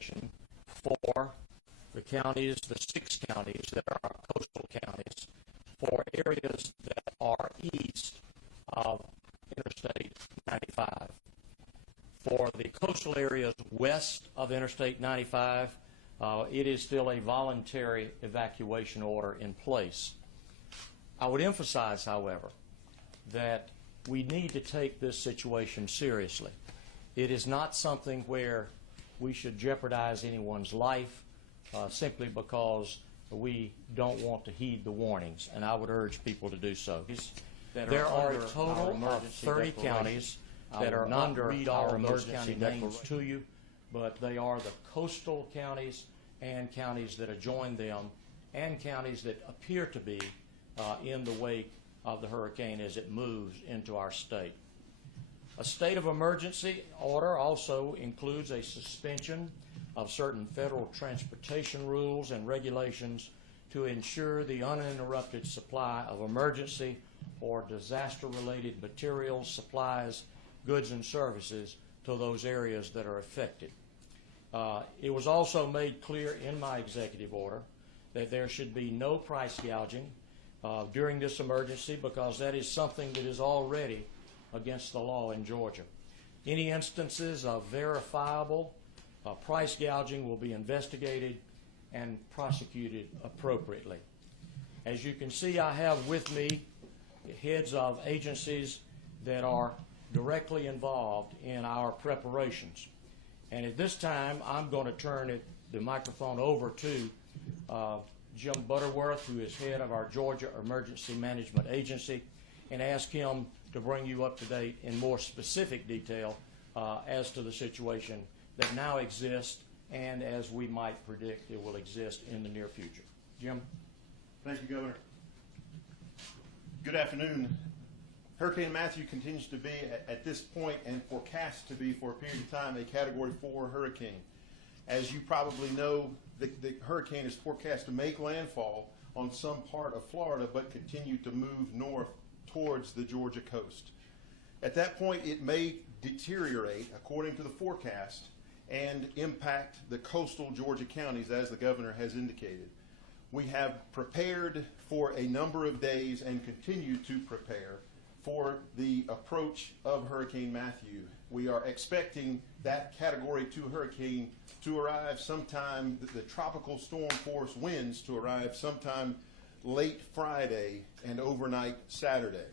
evacuation for the counties, the 6 counties that are coastal counties, for areas that are east of Interstate 95. For the coastal areas west of Interstate 95, it is still a voluntary evacuation order in place. I would emphasize, however, that we need to take this situation seriously. It is not something where we should jeopardize anyone's life simply because we don't want to heed the warnings, and I would urge people to do so. There are a total of 30 counties that are under our emergency names to you, but they are the coastal counties and counties that adjoin them and counties that appear to be in the wake of the hurricane as it moves into our state. A state of emergency order also includes a suspension of certain federal transportation rules and regulations to ensure the uninterrupted supply of emergency or disaster-related materials, supplies, goods, and services to those areas that are affected. It was also made clear in my executive order that there should be no price gouging during this emergency, because that is something that is already against the law in Georgia. Any instances of verifiable price gouging will be investigated and prosecuted appropriately. As you can see, I have with me the heads of agencies that are directly involved in our preparations. And at this time, I'm going to turn the microphone over to Jim Butterworth, who is head of our Georgia Emergency Management Agency, and ask him to bring you up to date in more specific detail as to the situation that now exists and as we might predict it will exist in the near future. Jim? Thank you, Governor. Good afternoon. Hurricane Matthew continues to be, at this point, and forecast to be for a period of time, a Category 4 hurricane. As you probably know, the hurricane is forecast to make landfall on some part of Florida, but continue to move north towards the Georgia coast. At that point, it may deteriorate, according to the forecast, and impact the coastal Georgia counties, as the governor has indicated. We have prepared for a number of days and continue to prepare for the approach of Hurricane Matthew. We are expecting that Category 2 hurricane to arrive sometime, the tropical storm force winds to arrive sometime late Friday and overnight Saturday.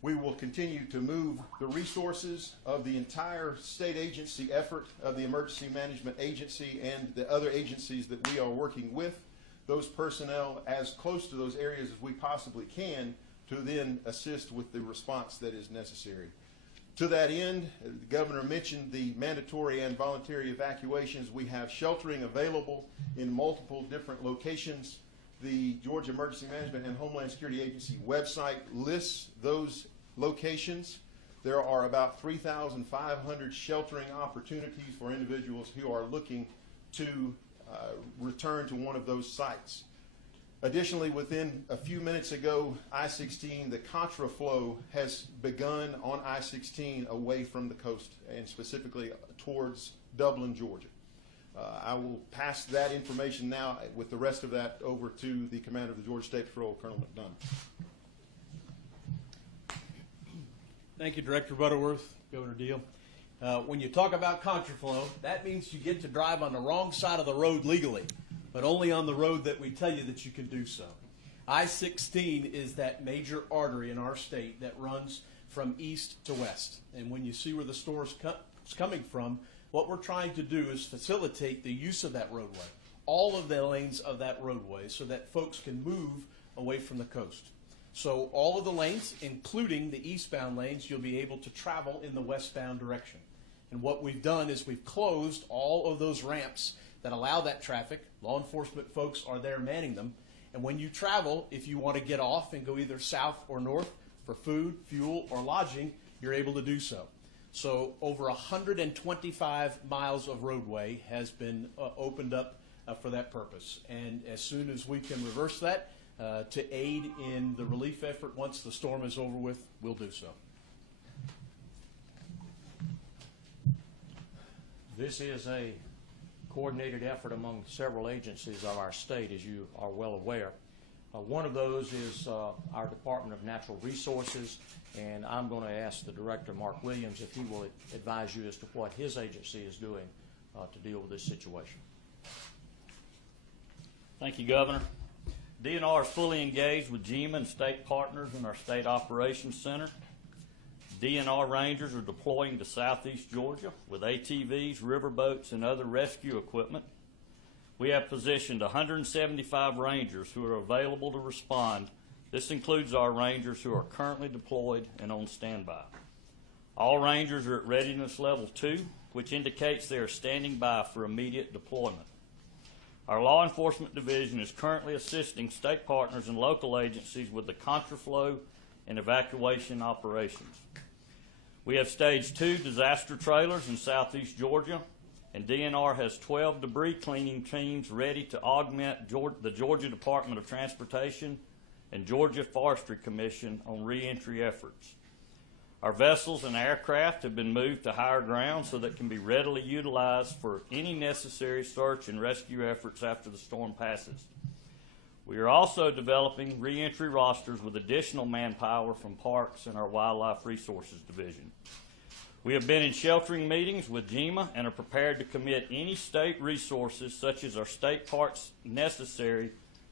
We will continue to move the resources of the entire state agency effort of the Emergency Management Agency and the other agencies that we are working with, those personnel as close to those areas as we possibly can, to then assist with the response that is necessary. To that end, the governor mentioned the mandatory and voluntary evacuations. We have sheltering available in multiple different locations. The Georgia Emergency Management and Homeland Security Agency website lists those locations. There are about 3,500 sheltering opportunities for individuals who are looking to return to one of those sites. Additionally, within a few minutes ago, I-16, the contraflow has begun on I-16 away from the coast and specifically towards Dublin, Georgia. I will pass that information now with the rest of that over to the commander of the Georgia State Patrol, Colonel McDonough. Thank you, Director Butterworth, Governor Deal. When you talk about contraflow, that means you get to drive on the wrong side of the road legally, but only on the road that we tell you that you can do so. I-16 is that major artery in our state that runs from east to west. And when you see where the storm is coming from, what we're trying to do is facilitate the use of that roadway, all of the lanes of that roadway, so that folks can move away from the coast. So all of the lanes, including the eastbound lanes, you'll be able to travel in the westbound direction. And what we've done is we've closed all of those ramps that allow that traffic. Law enforcement folks are there manning them. And when you travel, if you want to get off and go either south or north for food, fuel, or lodging, you're able to do so. So over 125 miles of roadway has been opened up for that purpose. And as soon as we can reverse that to aid in the relief effort once the storm is over with, we'll do so. This is a coordinated effort among several agencies of our state, as you are well aware. One of those is our Department of Natural Resources, and I'm going to ask the Director, Mark Williams, if he will advise you as to what his agency is doing to deal with this situation. Thank you, Governor. DNR is fully engaged with GEMA and state partners in our State Operations Center. DNR Rangers are deploying to southeast Georgia with ATVs, riverboats, and other rescue equipment. We have positioned 175 Rangers who are available to respond. This includes our Rangers who are currently deployed and on standby. All Rangers are at readiness level 2, which indicates they are standing by for immediate deployment. Our law enforcement division is currently assisting state partners and local agencies with the contraflow and evacuation operations. We have Stage 2 disaster trailers in southeast Georgia, and DNR has 12 debris cleaning teams ready to augment the Georgia Department of Transportation and Georgia Forestry Commission on reentry efforts. Our vessels and aircraft have been moved to higher ground so that can be readily utilized for any necessary search and rescue efforts after the storm passes. We are also developing reentry rosters with additional manpower from Parks and our Wildlife Resources Division. We have been in sheltering meetings with GEMA and are prepared to commit any state resources, such as our state parks, necessary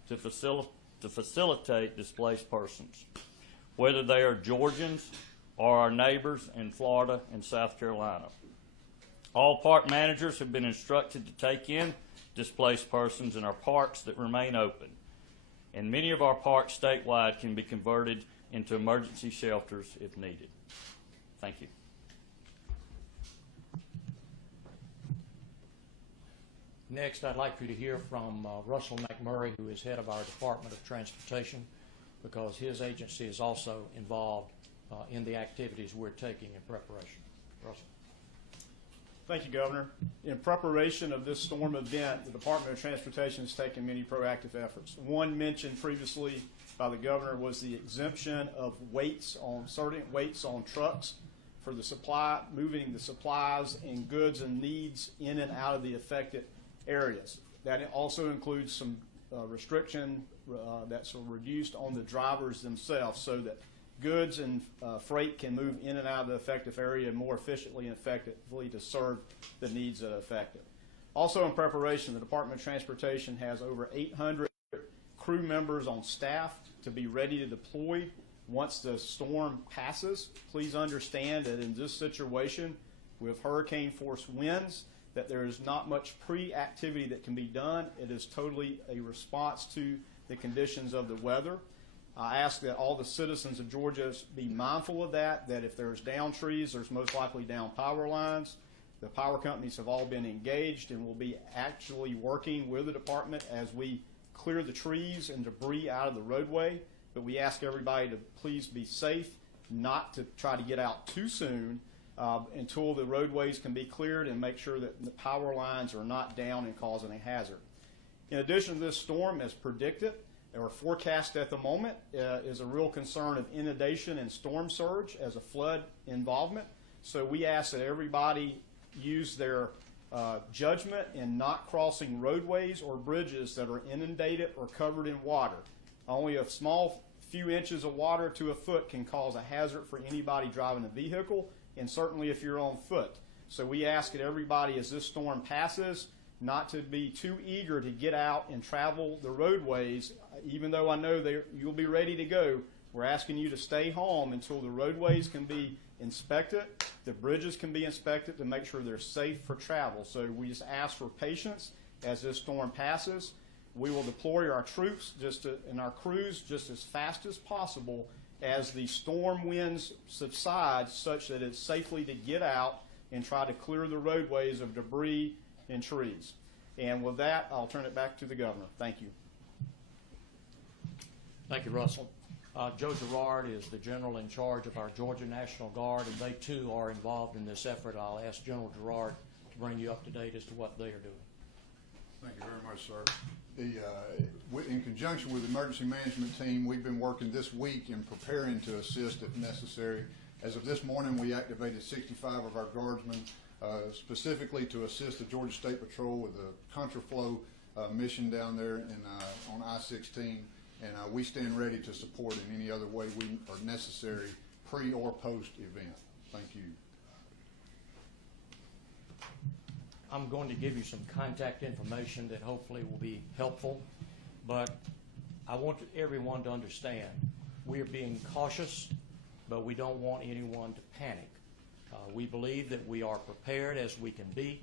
to facilitate displaced persons, whether they are Georgians or our neighbors in Florida and South Carolina. All park managers have been instructed to take in displaced persons in our parks that remain open, and many of our parks statewide can be converted into emergency shelters if needed. Thank you. Next, I'd like for you to hear from Russell McMurray, who is head of our Department of Transportation, because his agency is also involved in the activities we're taking in preparation. Russell. Thank you, Governor. In preparation of this storm event, the Department of Transportation has taken many proactive efforts. One mentioned previously by the Governor was the exemption of certain weights on trucks for the moving the supplies and goods and needs in and out of the affected areas. That also includes some restriction that's reduced on the drivers themselves so that goods and freight can move in and out of the affected area more efficiently and effectively to serve the needs that are affected. Also in preparation, the Department of Transportation has over 800 crew members on staff to be ready to deploy once the storm passes. Please understand that in this situation with hurricane force winds, that there is not much pre-activity that can be done. It is totally a response to the conditions of the weather. I ask that all the citizens of Georgia be mindful of that if there's down trees, there's most likely down power lines. The power companies have all been engaged and will be actually working with the department as we clear the trees and debris out of the roadway. But we ask everybody to please be safe, not to try to get out too soon until the roadways can be cleared, and make sure that the power lines are not down and causing a hazard. In addition to this storm, as predicted, or forecast at the moment, is a real concern of inundation and storm surge as a flood involvement. So we ask that everybody use their judgment in not crossing roadways or bridges that are inundated or covered in water. Only a small few inches of water to a foot can cause a hazard for anybody driving a vehicle, and certainly if you're on foot. So we ask that everybody, as this storm passes, not to be too eager to get out and travel the roadways. Even though I know you'll be ready to go, we're asking you to stay home until the roadways can be inspected, the bridges can be inspected to make sure they're safe for travel. So we just ask for patience as this storm passes. We will deploy our troops and our crews just as fast as possible as the storm winds subside, such that it's safely to get out and try to clear the roadways of debris and trees. And with that, I'll turn it back to the Governor. Thank you. Thank you, Russell. Joe Girard is the general in charge of our Georgia National Guard, and they too are involved in this effort. I'll ask General Girard to bring you up to date as to what they are doing. Thank you very much, sir. In conjunction with the emergency management team, we've been working this week in preparing to assist if necessary. As of this morning, we activated 65 of our guardsmen specifically to assist the Georgia State Patrol with the contraflow mission down there on I-16, and we stand ready to support in any other way we are necessary, pre or post event. Thank you. I'm going to give you some contact information that hopefully will be helpful, but I want everyone to understand we are being cautious, but we don't want anyone to panic. We believe that we are prepared as we can be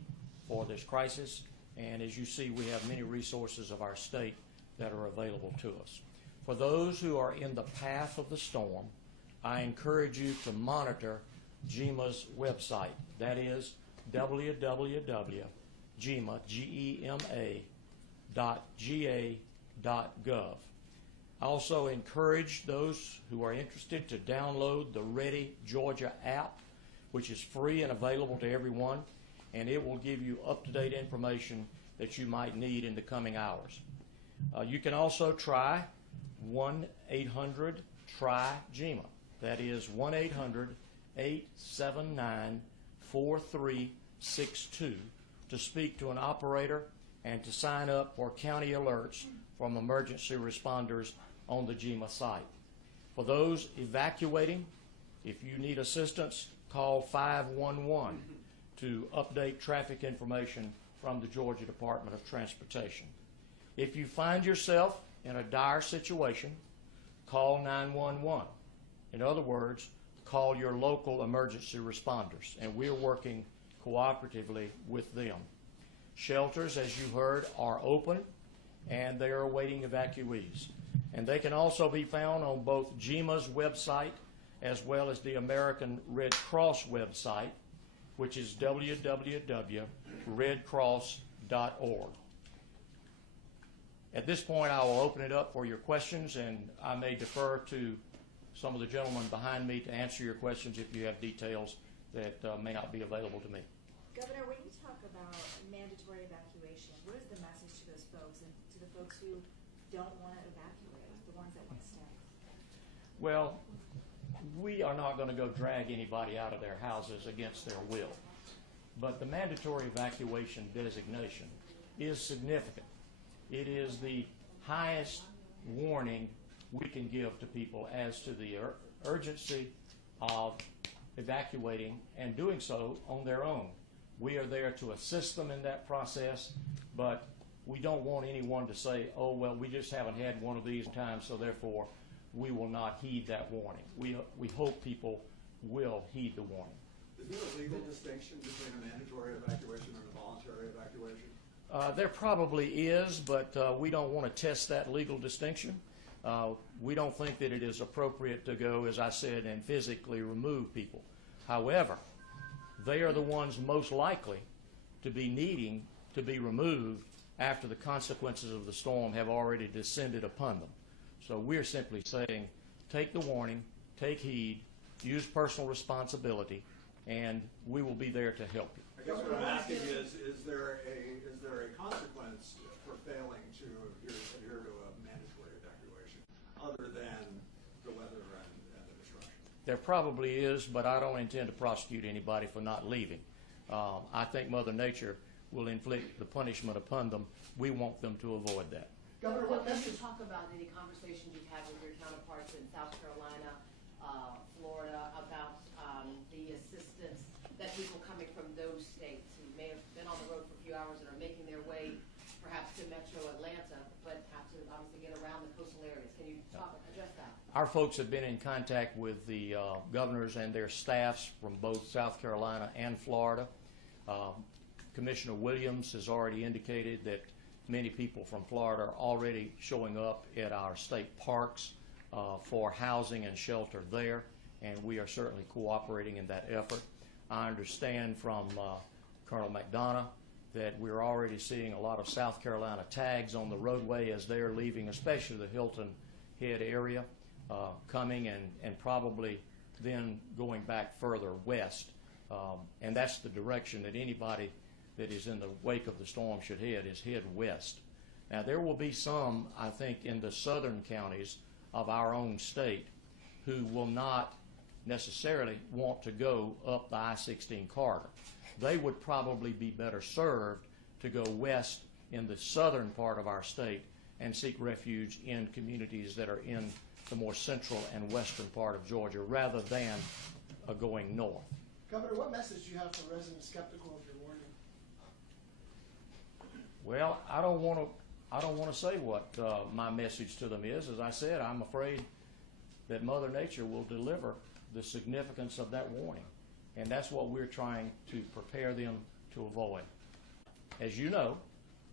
for this crisis, and as you see, we have many resources of our state that are available to us. For those who are in the path of the storm, I encourage you to monitor GEMA's website. That is www.gema.ga.gov. I also encourage those who are interested to download the Ready Georgia app, which is free and available to everyone, and it will give you up-to-date information that you might need in the coming hours. You can also try 1-800-TRY-GEMA. That is 1-800-879-4362 to speak to an operator and to sign up for county alerts from emergency responders on the GEMA site. For those evacuating, if you need assistance, call 511 to update traffic information from the Georgia Department of Transportation. If you find yourself in a dire situation, call 911. In other words, call your local emergency responders, and we're working cooperatively with them. Shelters, as you heard, are open, and they are awaiting evacuees. And they can also be found on both GEMA's website as well as the American Red Cross website, which is www.redcross.org. At this point, I will open it up for your questions, and I may defer to some of the gentlemen behind me to answer your questions if you have details that may not be available to me. Governor, when you talk about mandatory evacuation, what is the message to those folks and to the folks who don't want to evacuate, the ones that want to stay? Well, we are not going to go drag anybody out of their houses against their will. But the mandatory evacuation designation is significant. It is the highest warning we can give to people as to the urgency of evacuating and doing so on their own. We are there to assist them in that process, but we don't want anyone to say, oh, well, we just haven't had one of these times, so therefore we will not heed that warning. We hope people will heed the warning. Is there a legal distinction between a mandatory evacuation and a voluntary evacuation? There probably is, but we don't want to test that legal distinction. We don't think that it is appropriate to go, as I said, and physically remove people. However, they are the ones most likely to be needing to be removed after the consequences of the storm have already descended upon them. So we're simply saying, take the warning, take heed, use personal responsibility, and we will be there to help you. I guess what I'm asking is there a consequence for failing to adhere to a mandatory evacuation other than the weather and the disruption? There probably is, but I don't intend to prosecute anybody for not leaving. I think Mother Nature will inflict the punishment upon them. We want them to avoid that. Governor, what can you talk about any conversations you've had with your counterparts in South Carolina, Florida, about the assistance that people coming from those states who may have been on the road for a few hours and are making their way perhaps to metro Atlanta, but have to obviously get around the coastal areas? Can you address that? Our folks have been in contact with the governors and their staffs from both South Carolina and Florida. Commissioner Williams has already indicated that many people from Florida are already showing up at our state parks for housing and shelter there, and we are certainly cooperating in that effort. I understand from Colonel McDonough that we're already seeing a lot of South Carolina tags on the roadway as they're leaving, especially the Hilton Head area, coming and probably then going back further west. And that's the direction that anybody that is in the wake of the storm should head west. Now, there will be some, I think, in the southern counties of our own state who will not necessarily want to go up the I-16 corridor. they would probably be better served to go west in the southern part of our state and seek refuge in communities that are in the more central and western part of Georgia rather than going north. Governor, what message do you have for residents skeptical of your warning? Well, I don't want to say what my message to them is. As I said, I'm afraid that Mother Nature will deliver the significance of that warning, and that's what we're trying to prepare them to avoid. As you know,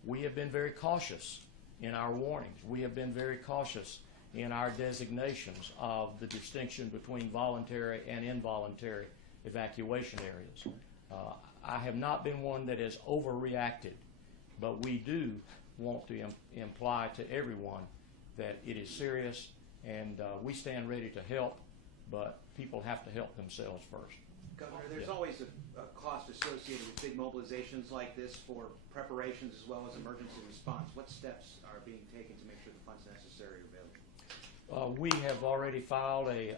we have been very cautious in our warnings. We have been very cautious in our designations of the distinction between voluntary and involuntary evacuation areas. I have not been one that has overreacted, but we do want to imply to everyone that it is serious, and we stand ready to help, but people have to help themselves first. Governor, there's always a cost associated with big mobilizations like this for preparations as well as emergency response. What steps are being taken to make sure the funds necessary are available? We have already filed a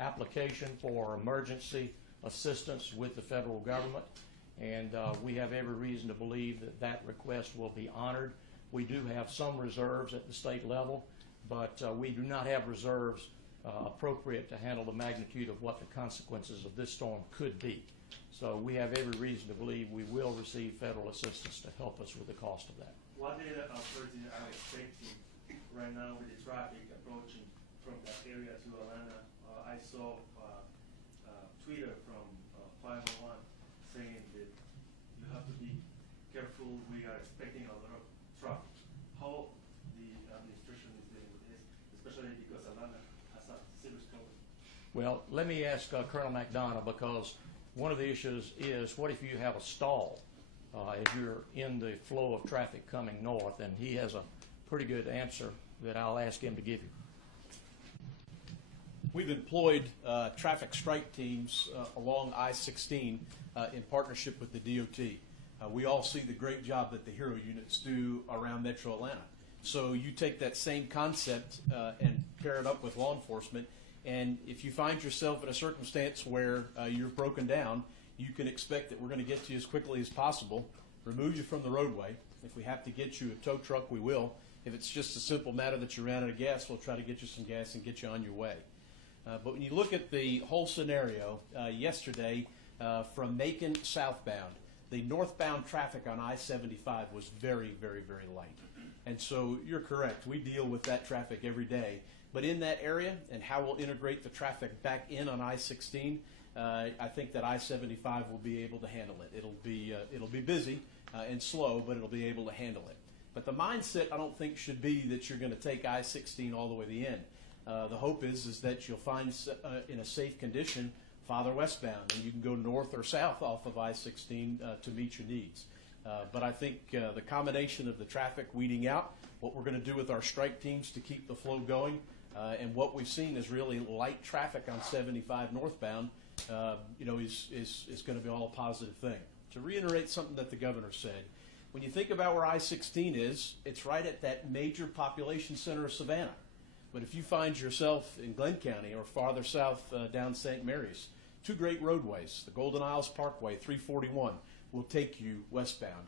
application for emergency assistance with the federal government, and we have every reason to believe that that request will be honored. We do have some reserves at the state level, but we do not have reserves appropriate to handle the magnitude of what the consequences of this storm could be. So we have every reason to believe we will receive federal assistance to help us with the cost of that. What data person are expecting right now with the traffic approaching from that area to Atlanta? I saw Twitter from 501 saying that you have to be careful. We are expecting a lot of traffic. How the administration is dealing with this, especially because Atlanta has a serious problem? Well, let me ask Colonel McDonough, because one of the issues is, what if you have a stall if you're in the flow of traffic coming north? And he has a pretty good answer that I'll ask him to give you. We've employed traffic strike teams along I-16 in partnership with the DOT. We all see the great job that the hero units do around Metro Atlanta. So you take that same concept and pair it up with law enforcement, and if you find yourself in a circumstance where you're broken down, you can expect that we're going to get to you as quickly as possible, remove you from the roadway. If we have to get you a tow truck, we will. If it's just a simple matter that you ran out of gas, we'll try to get you some gas and get you on your way. But when you look at the whole scenario, yesterday from Macon southbound, the northbound traffic on I-75 was very, very, very light. And so you're correct. We deal with that traffic every day. But in that area and how we'll integrate the traffic back in on I-16, I think that I-75 will be able to handle it. It'll be busy and slow, but it'll be able to handle it. But the mindset, I don't think, should be that you're going to take I-16 all the way to the end. The hope is that you'll find in a safe condition farther westbound, and you can go north or south off of I-16 to meet your needs. But I think the combination of the traffic weeding out, what we're going to do with our strike teams to keep the flow going, and what we've seen is really light traffic on 75 northbound, is going to be all a positive thing. To reiterate something that the governor said, when you think about where I-16 is, it's right at that major population center of Savannah. But if you find yourself in Glenn County or farther south down St. Mary's, two great roadways, the Golden Isles Parkway, 341, will take you westbound.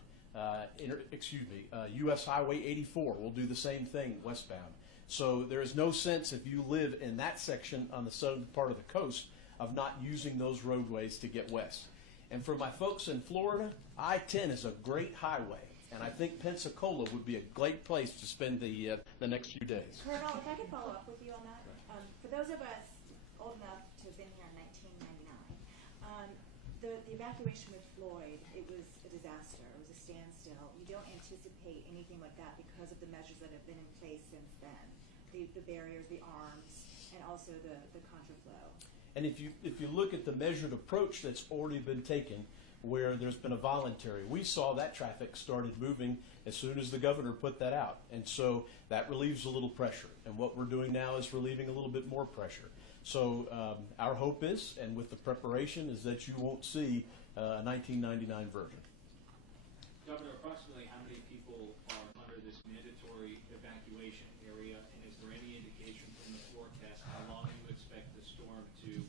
U.S. Highway 84 will do the same thing westbound. So there is no sense, if you live in that section on the southern part of the coast, of not using those roadways to get west. And for my folks in Florida, I-10 is a great highway, and I think Pensacola would be a great place to spend the next few days. Colonel, if I could follow up with you on that. For those of us old enough to have been here in 1999, the evacuation with Floyd, it was a disaster. It was a standstill. You don't anticipate anything like that because of the measures that have been in place since then. The barriers, the arms, and also the contraflow. And if you look at the measured approach that's already been taken, where there's been a voluntary, we saw that traffic started moving as soon as the governor put that out. And so that relieves a little pressure. And what we're doing now is relieving a little bit more pressure. So our hope is, and with the preparation, is that you won't see a 1999 version. Governor, approximately how many people are under this mandatory evacuation area, and is there any indication from the forecast how long you expect the storm to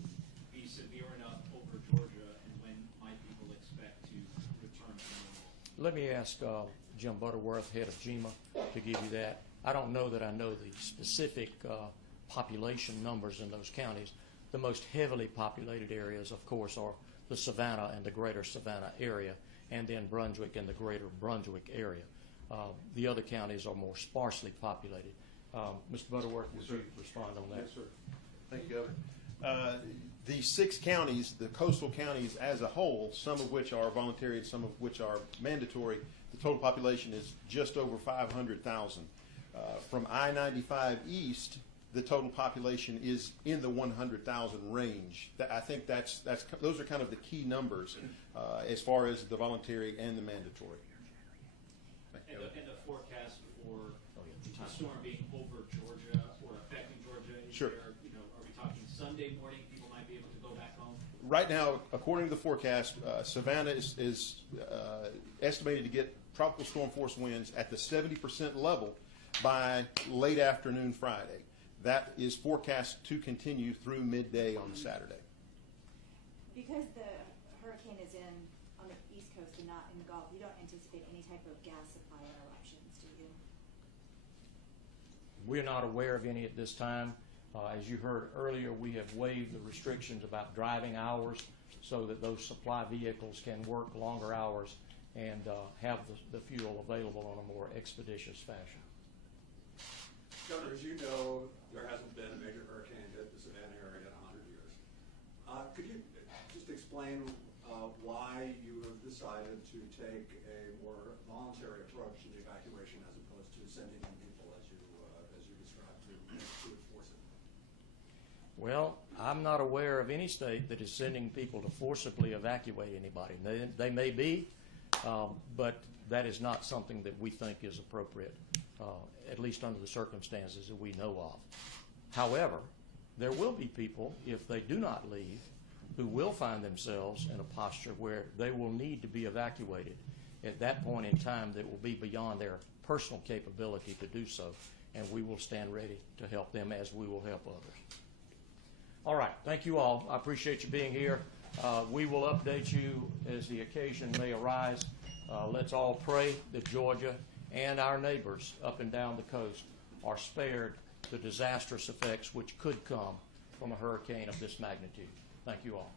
be severe enough over Georgia, and when might people expect to Let me ask Jim Butterworth, head of GEMA, to give you that. I don't know that I know the specific population numbers in those counties. The most heavily populated areas, of course, are the Savannah and the greater Savannah area, and then Brunswick and the greater Brunswick area. The other counties are more sparsely populated. Mr. Butterworth, would you respond on that? Yes, sir. Thank you, Governor. The 6 counties, the coastal counties as a whole, some of which are voluntary and some of which are mandatory, the total population is just over 500,000. From I-95 east, the total population is in the 100,000 range. I think those are kind of the key numbers as far as the voluntary and the mandatory. And the forecast for the storm being over Georgia or affecting Georgia, is Sure. there, are we talking Sunday morning, people might be able to go back home? Right now, according to the forecast, Savannah is estimated to get tropical storm force winds at the 70% level by late afternoon Friday. That is forecast to continue through midday on Saturday. Because the hurricane is on the East Coast and not in the Gulf, you don't anticipate any type of gas supply interruptions, do you? We're not aware of any at this time. As you heard earlier, we have waived the restrictions about driving hours so that those supply vehicles can work longer hours and have the fuel available on a more expeditious fashion. Governor, as you know, there hasn't been a major hurricane hit the Savannah area in 100 years. Could you just explain why you have decided to take a more voluntary approach to the evacuation as opposed to sending in people as you described to enforce it? Well, I'm not aware of any state that is sending people to forcibly evacuate anybody. They may be, but that is not something that we think is appropriate, at least under the circumstances that we know of. However, there will be people, if they do not leave, who will find themselves in a posture where they will need to be evacuated. At that point in time, that will be beyond their personal capability to do so, and we will stand ready to help them as we will help others. All right, thank you all. I appreciate you being here. We will update you as the occasion may arise. Let's all pray that Georgia and our neighbors up and down the coast are spared the disastrous effects which could come from a hurricane of this magnitude. Thank you all.